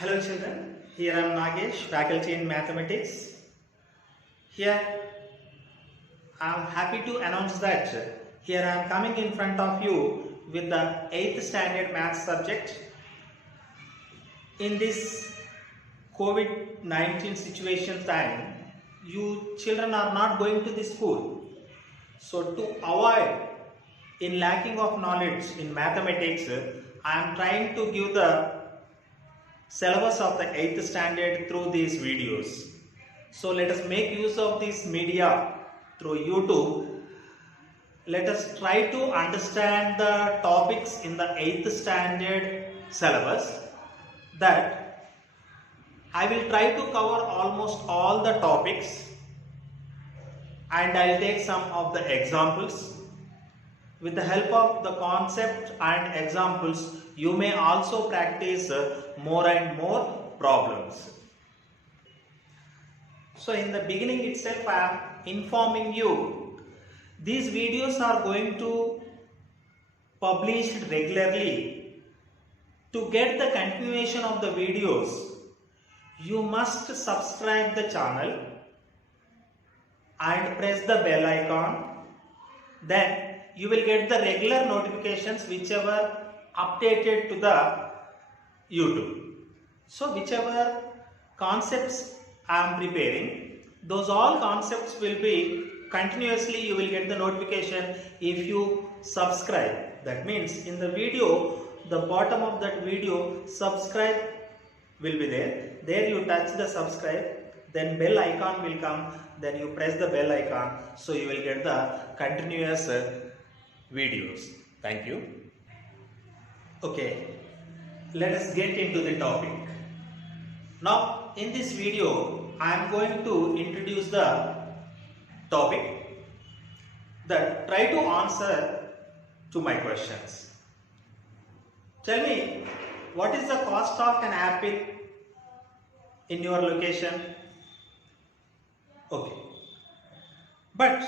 Hello children, here I am Nagesh, faculty in mathematics. Here I am happy to announce that here I am coming in front of you with the 8th standard maths subject. In this COVID-19 situation time, you children are not going to the school. So to avoid in lacking of knowledge in mathematics, I am trying to give the syllabus of the 8th standard through these videos. So let us make use of this media through YouTube. Let us try to understand the topics in the 8th standard syllabus. That I will try to cover almost all the topics and I will take some of the examples. With the help of the concept and examples, you may also practice more and more problems. So in the beginning itself, I am informing you, these videos are going to publish regularly. To get the continuation of the videos, you must subscribe the channel and press the bell icon. Then you will get the regular notifications whichever updated to the YouTube. So whichever concepts I am preparing, those all concepts will be continuously, you will get the notification if you subscribe. That means in the video, the bottom of that video, subscribe will be there. There you touch the subscribe, then bell icon will come, then you press the bell icon, so you will get the continuous videos. Thank you. Okay, let us get into the topic. Now in this video I am going to introduce the topic that try to answer to my questions. Tell me, what is the cost of an apple in your location? Okay, but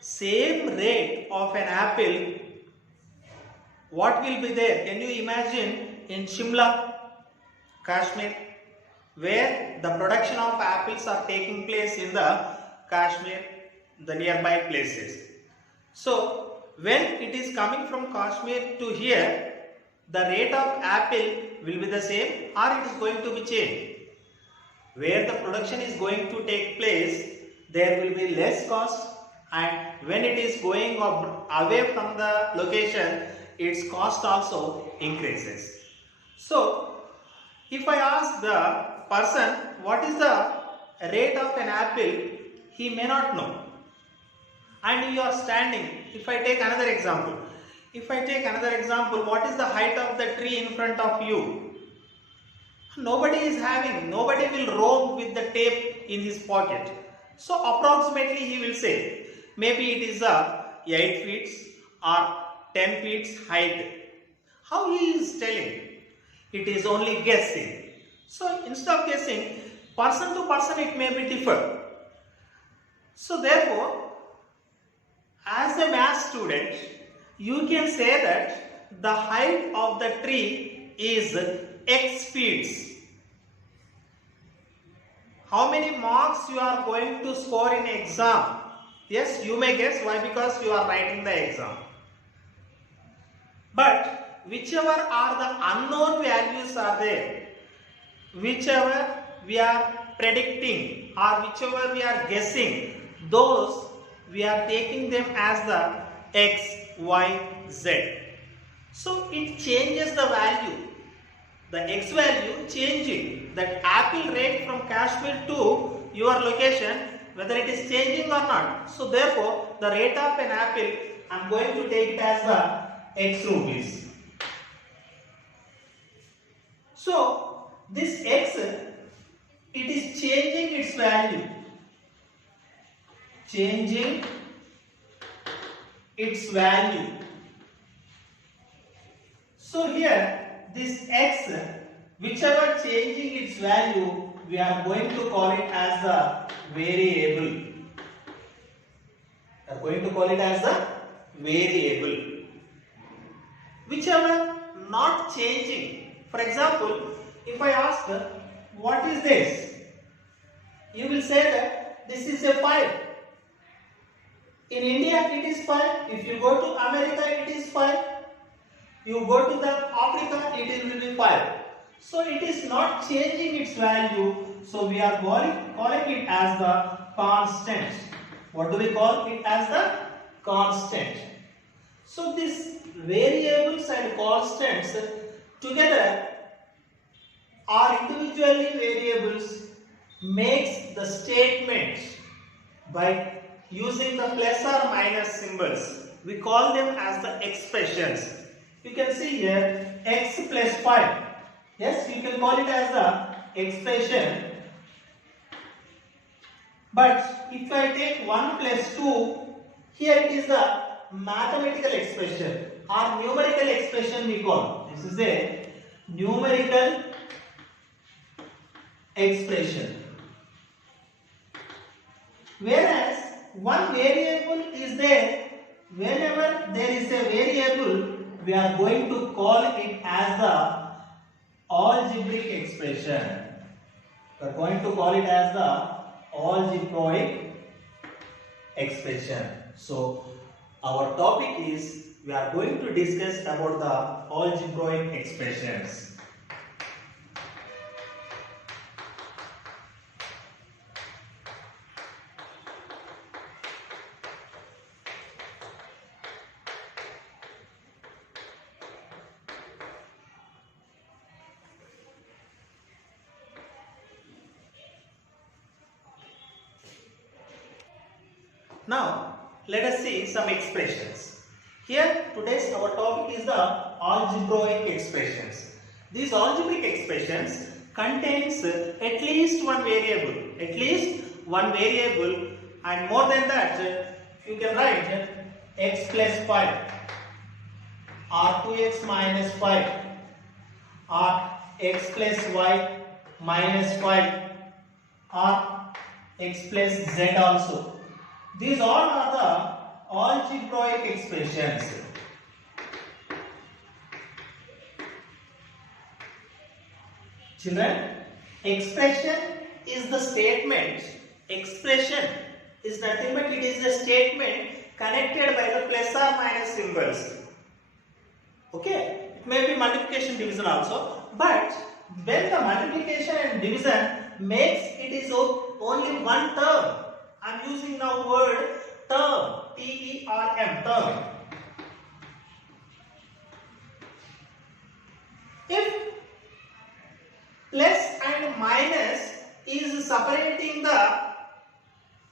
same rate of an apple, what will be there? Can you imagine in Shimla, Kashmir, where the production of apples are taking place in the Kashmir, the nearby places. So when it is coming from Kashmir to here, the rate of apple will be the same or it is going to be changed. Where the production is going to take place, there will be less cost, and when it is going away from the location, its cost also increases. So if I ask the person what is the rate of an apple, he may not know. And you are standing. If I take another example, what is the height of the tree in front of you? Nobody is having, nobody will roam with the tape in his pocket. So approximately he will say, maybe it is 8 feet or 10 feet height. How he is telling? It is only guessing. So instead of guessing, person to person it may be differ. So therefore, as a math student, you can say that the height of the tree is x feet. How many marks you are going to score in exam? Yes, you may guess. Why? Because you are writing the exam. But whichever are the unknown values are there, whichever we are predicting or whichever we are guessing, those we are taking them as the x, y, z. So it changes the value. The x value changing, that apple rate from Kashmir to your location, whether it is changing or not. So therefore, the rate of an apple, I am going to take it as the x rupees. So this x, it is changing its value. Changing its value. So here, this x, whichever changing its value, we are going to call it as the variable. We are going to call it as the variable. Whichever not changing, For example, if I ask what is this, you will say that this is a 5. In India it is 5. If you go to America it is 5. You go to the Africa it will be 5. So it is not changing its value. So we are calling it as the constant. What do we call it as the constant? So these variables and constants together or individually variables makes the statement by using the plus or minus symbols. We call them as the expressions. You can see here x plus 5. Yes, you can call it as the expression. But if I take 1 plus 2, here it is the mathematical expression or numerical expression we call. This is a numerical expression. Whereas one variable is there, whenever there is a variable, we are going to call it as the algebraic expression. We are going to call it as the algebraic expression. So our topic is we are going to discuss about the algebraic expressions. Now, let us see some expressions. Here, today's our topic is the algebraic expressions. These algebraic expressions contains at least one variable. And more than that, you can write x plus 5 or 2x minus 5 or x plus y minus 5 or x plus z also. These all are the algebraic expressions. Children, expression is the statement. Expression is nothing but it is a statement connected by the plus or minus symbols. Okay, it may be multiplication division also, but when the multiplication and division makes it is only one term. I am using now word term, T-E-R-M, term. If plus and minus is separating the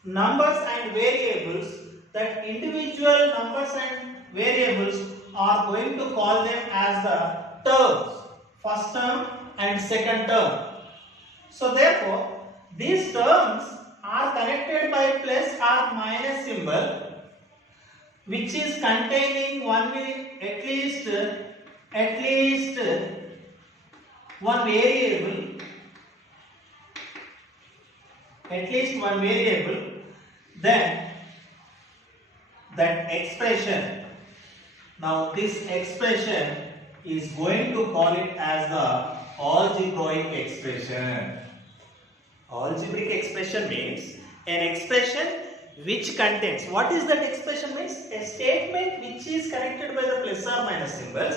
numbers and variables, that individual numbers and variables are going to call them as the terms, first term and second term. So therefore, these terms are connected by plus or minus symbol, which is containing at least one variable, then that expression, now this expression is going to call it as the algebraic expression. Algebraic expression means an expression which contains, what is that expression means? A statement which is connected by the plus or minus symbols,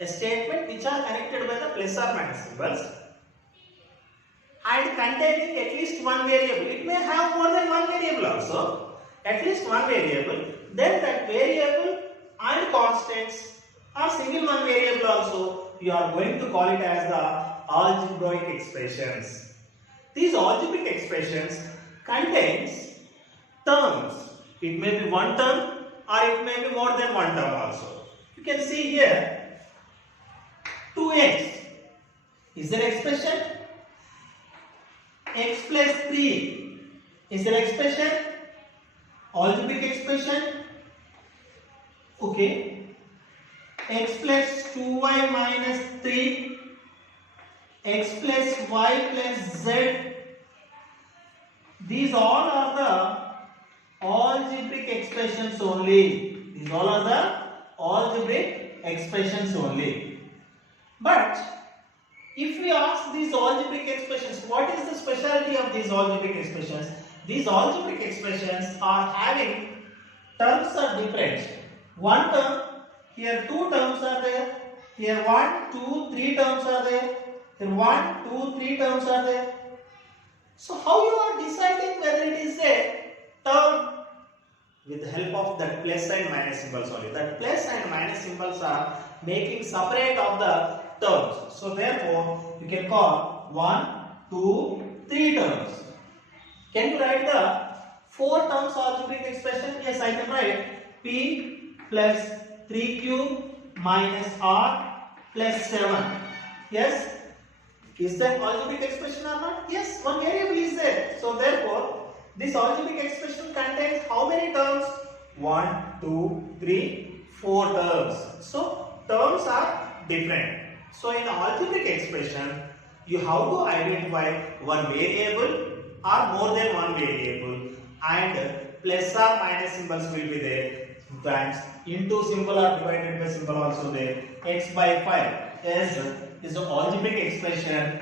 a statement which are connected by the plus or minus symbols and containing at least one variable. It may have more than one variable also, at least one variable, then that variable and constants or single one variable also, you are going to call it as the algebraic expressions. These algebraic expressions contains terms. It may be one term or it may be more than one term also. You can see here 2x is an expression. X plus 3 is an expression. Algebraic expression. Okay. X plus 2y minus 3. X plus y plus z. These all are the algebraic expressions only. These all are the algebraic expressions only. But if we ask these algebraic expressions, what is the specialty of these algebraic expressions? These algebraic expressions are having terms are different. One term, here two terms are there, here 1, 2, 3 terms are there, here 1, 2, 3 terms are there. So how you are deciding whether it is a term? With the help of that plus and minus symbols only. That plus and minus symbols are making separate of the terms. So therefore, you can call 1, 2, 3 terms. Can you write the 4 terms algebraic expression? Yes, I can write P plus 3Q minus R plus 7. Yes? Is that algebraic expression or not? Yes, one variable is there. So therefore, this algebraic expression contains how many terms? 1, 2, 3, 4 terms. So terms are different. So in algebraic expression, you have to identify one variable or more than one variable, and plus or minus symbols will be there. That into symbol or divided by symbol also there. X by 5 is the algebraic expression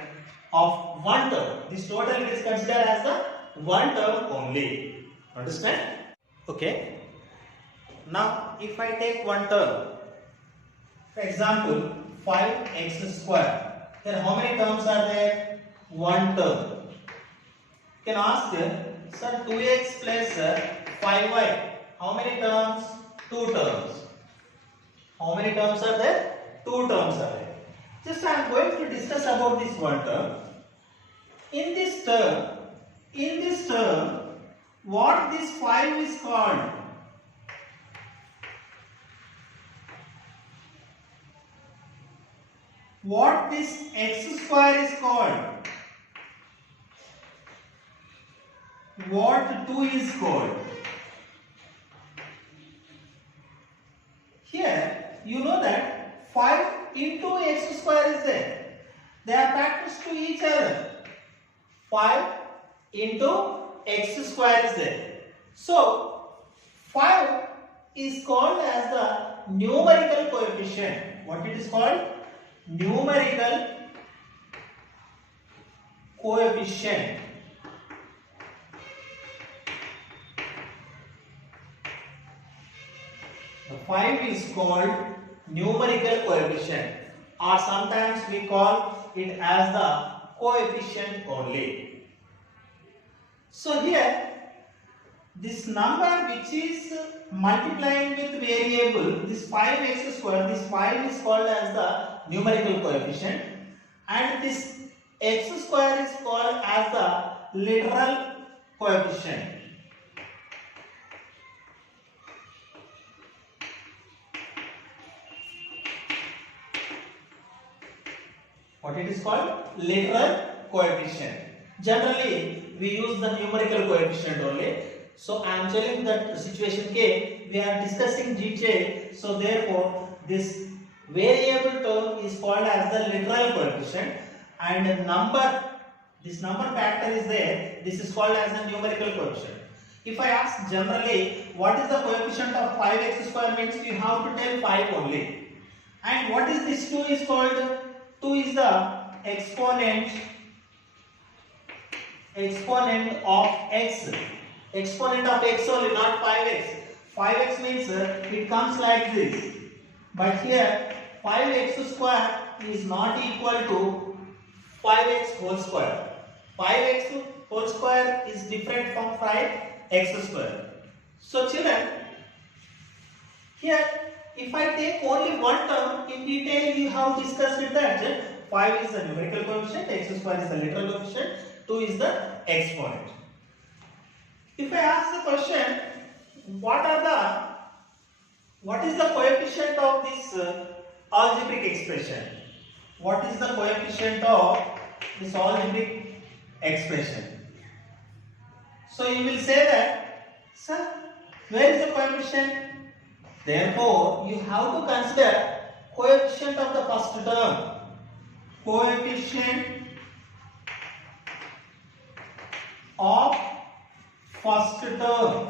of one term. This total is considered as the one term only. Understand? Okay. Now if I take one term, for example 5x square, then how many terms are there? One term. You can ask, sir, 2x plus 5y, how many terms? 2 terms. How many terms are there? 2 terms are there. Just I am going to discuss about this one term. In this term, what this 5 is called? What this x square is called? What 2 is called? Here, you know that 5 into x square is there. They are factors to each other. 5 into x square is there. So, 5 is called as the numerical coefficient. What it is called? Numerical coefficient. The 5 is called numerical coefficient, or sometimes we call it as the coefficient only. So here, this number which is multiplying with variable, this 5x square, this 5 is called as the numerical coefficient, and this x square is called as the literal coefficient. What it is called? Literal coefficient. Generally, we use the numerical coefficient only. So I am telling that situation K, we are discussing Gj. So therefore, this variable term is called as the literal coefficient, and this number factor is there. This is called as the numerical coefficient. If I ask generally, what is the coefficient of 5x square, means we have to tell 5 only. And what is this 2 is called? 2 is the exponent of x. Exponent of x only, not 5x. 5x means it comes like this. But here 5x square is not equal to 5x whole square. 5x whole square is different from 5x square. So children, here if I take only one term, in detail you have discussed that 5 is the numerical coefficient, x square is the literal coefficient, 2 is the exponent. If I ask the question, what is the coefficient of this algebraic expression? What is the coefficient of this algebraic expression? So you will say that, sir, where is the coefficient? Therefore, you have to consider coefficient of the first term. Coefficient of first term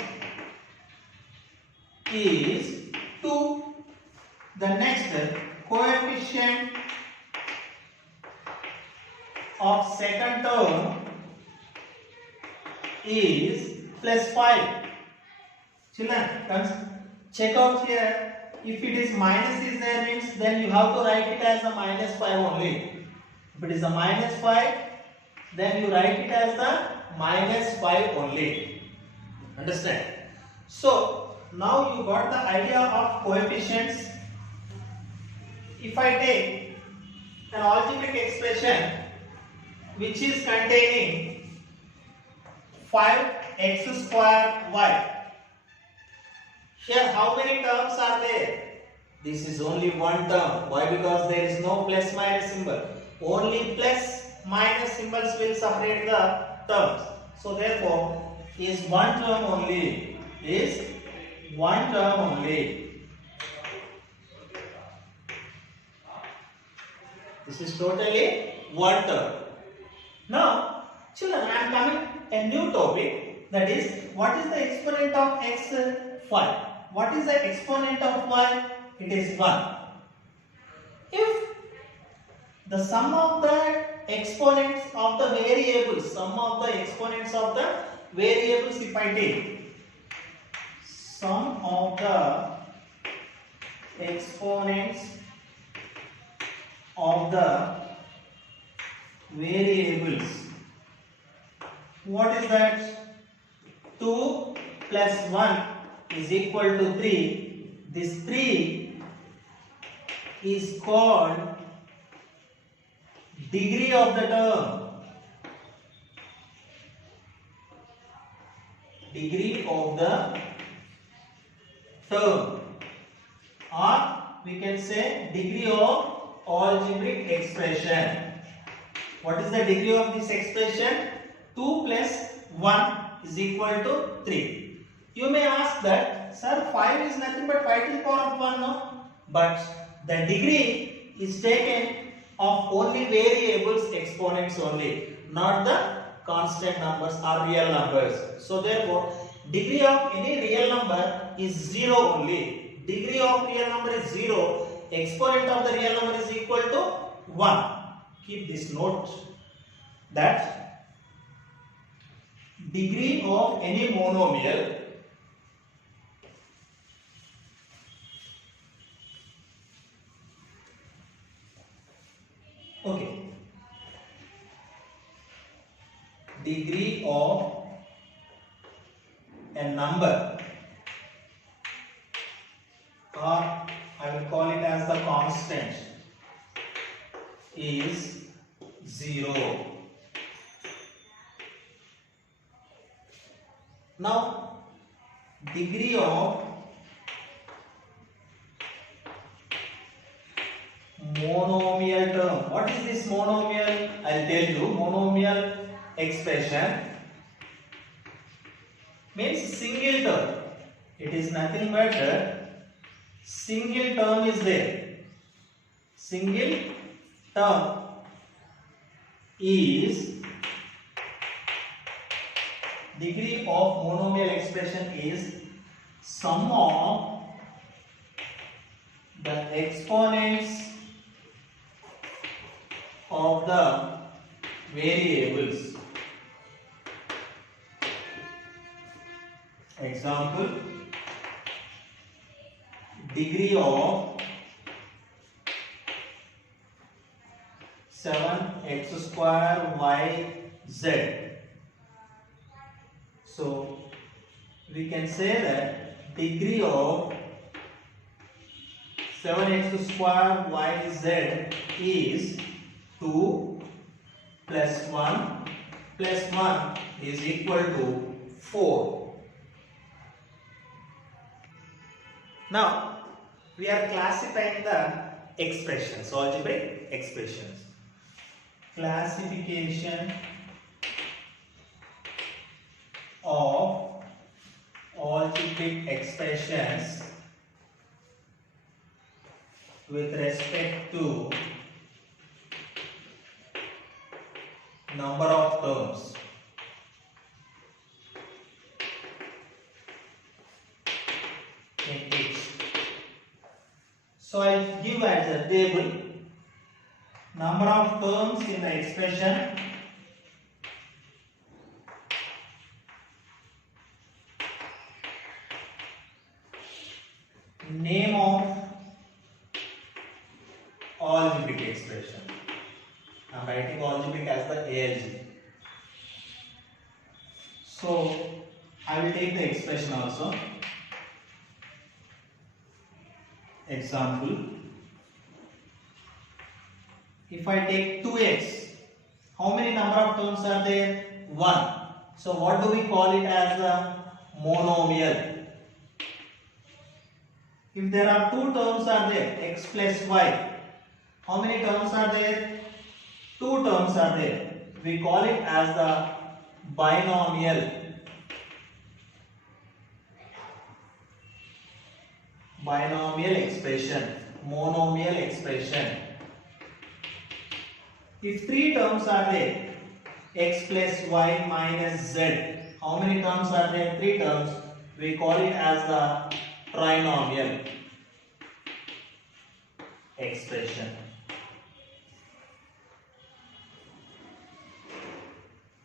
is 2. The next coefficient of second term is plus 5. Children, check out here. If it is minus is there means then you have to write it as a minus 5 only. If it is a minus 5, then you write it as the minus 5 only. Understand? So now you got the idea of coefficients. If I take an algebraic expression which is containing 5x square y. Here how many terms are there? This is only one term. Why? Because there is no plus minus symbol. Only plus minus symbols will separate the terms. So therefore is one term only. Is one term only. This is totally one term. Now, children, I am coming a new topic, that is, what is the exponent of x? 5. What is the exponent of y? It is 1. If the sum of the exponents of the variables, if I take sum of the exponents of the variables, what is that? 2 plus 1 is equal to 3. This 3 is called degree of the term. Degree of the term, or we can say degree of algebraic expression. What is the degree of this expression? 2 plus 1 is equal to 3. You may ask that, sir, 5 is nothing but 5 to the power of 1, no? But the degree is taken of only variables exponents only, not the constant numbers or real numbers. So therefore, degree of any real number is 0 only. Degree of real number is 0. Exponent of the real number is equal to 1. Keep this note, that degree of any monomial degree of a number, or I will call it as the constant, is 0. Now, degree of monomial term. What is this monomial? I'll tell you. Monomial expression means single term. It is nothing but single term is there. Single term is degree of monomial expression is sum of the exponents of the variables. Example, degree of 7x square y z. So we can say that degree of 7x square y z is 2 plus 1 plus 1 is equal to 4. Now we are classifying the expressions, algebraic expressions. Classification of algebraic expressions with respect to number of terms. In each. So I give as a table number of terms in the expression name of algebraic expression. I am writing algebraic as the ALG. So I will take the expression also. Example, if I take 2x, how many number of terms are there? 1. So what do we call it as a monomial? If there are 2 terms are there, x plus y, how many terms are there? 2 terms are there. We call it as the binomial. Binomial expression, monomial expression. If 3 terms are there, x plus y minus z, how many terms are there? 3 terms. We call it as the trinomial expression.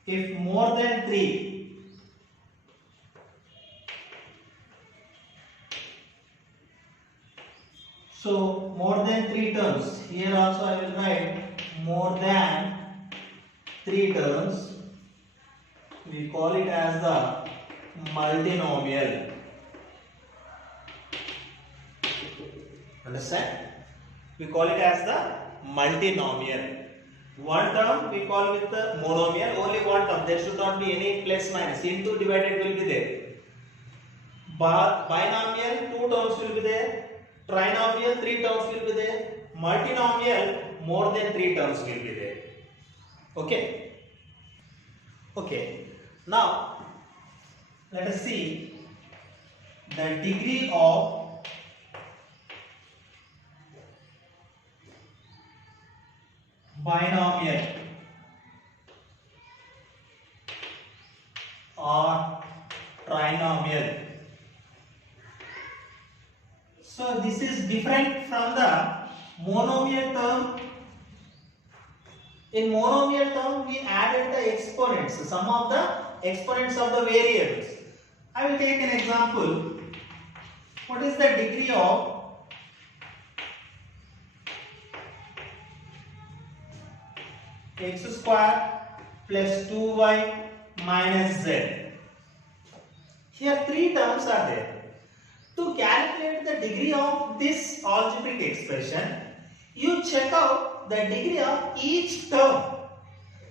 If more than 3, so more than 3 terms, here also I will write more than 3 terms, we call it as the multinomial. Understand? We call it as the multinomial. One term we call with the monomial, only one term, there should not be any plus minus, into divided will be there. Binomial, 2 terms will be there. Trinomial, 3 terms will be there. Multinomial, more than 3 terms will be there. Okay. Okay. Now let us see the degree of binomial or trinomial. So this is different from the monomial term. In monomial term we added the exponents, some of the exponents of the variables. I will take an example. What is the degree of x square plus 2y minus z? Here 3 terms are there. To calculate the degree of this algebraic expression, you check out the degree of each term.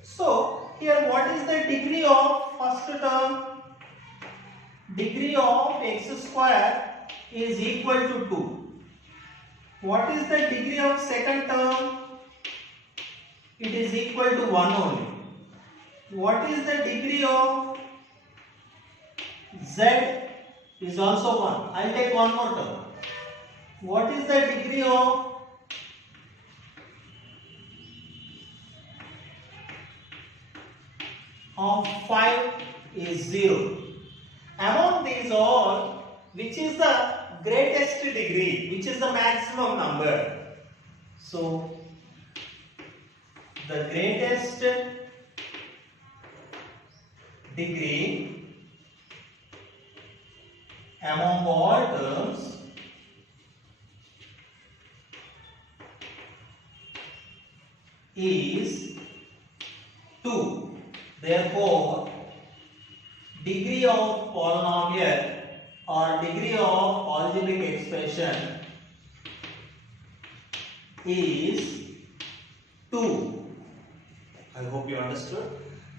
So here what is the degree of first term? Degree of x square is equal to 2. What is the degree of second term? It is equal to 1 only. What is the degree of z? Is also 1. I will take one more term. What is the degree of of 5 is 0. Among these all, which is the greatest degree, which is the maximum number? So the greatest degree among all terms is 2. Therefore, degree of polynomial or degree of algebraic expression is 2. I hope you understood.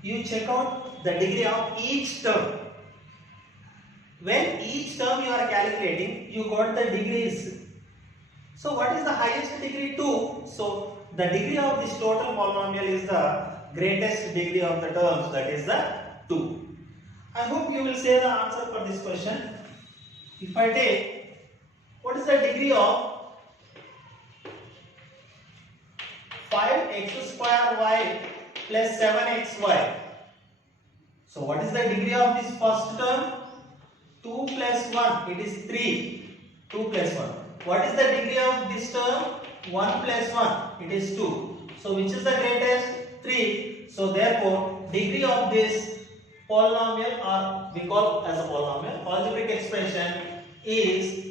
You check out the degree of each term. When each term you are calculating, you got the degrees. So what is the highest degree? 2. So the degree of this total polynomial is the greatest degree of the terms, that is the 2. I hope you will say the answer for this question. If I take, what is the degree of 5x square y plus 7xy? So what is the degree of this first term? 2 plus 1, it is 3. 2 plus 1. What is the degree of this term? 1 plus 1, it is 2. So which is the greatest? 3. So therefore degree of this polynomial, or we call as a polynomial, algebraic expression is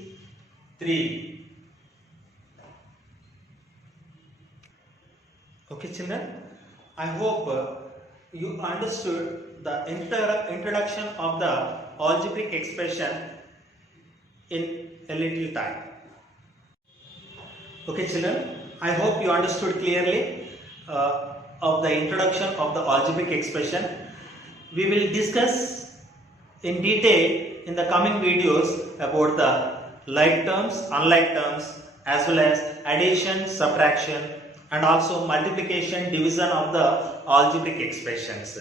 3. Okay children, I hope you understood the introduction of the algebraic expression in a little time. Okay children, I hope you understood clearly of the introduction of the algebraic expression. We will discuss in detail in the coming videos about the like terms, unlike terms, as well as addition, subtraction, and also multiplication, division of the algebraic expressions.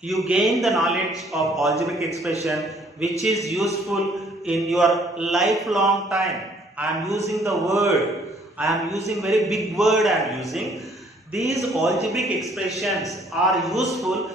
You gain the knowledge of algebraic expression which is useful in your lifelong time. I am using the word, I am using very big word I am using. These algebraic expressions are useful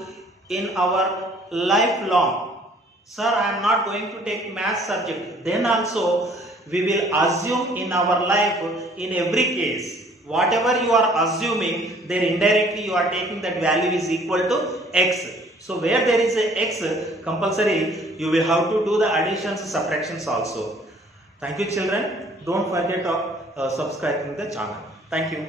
in our lifelong. Sir, I am not going to take math subject. Then also we will assume in our life in every case. Whatever you are assuming, then indirectly you are taking that value is equal to x. So where there is a x, compulsory you will have to do the additions, subtractions also. Thank you children. Don't forget of subscribing the channel. Thank you.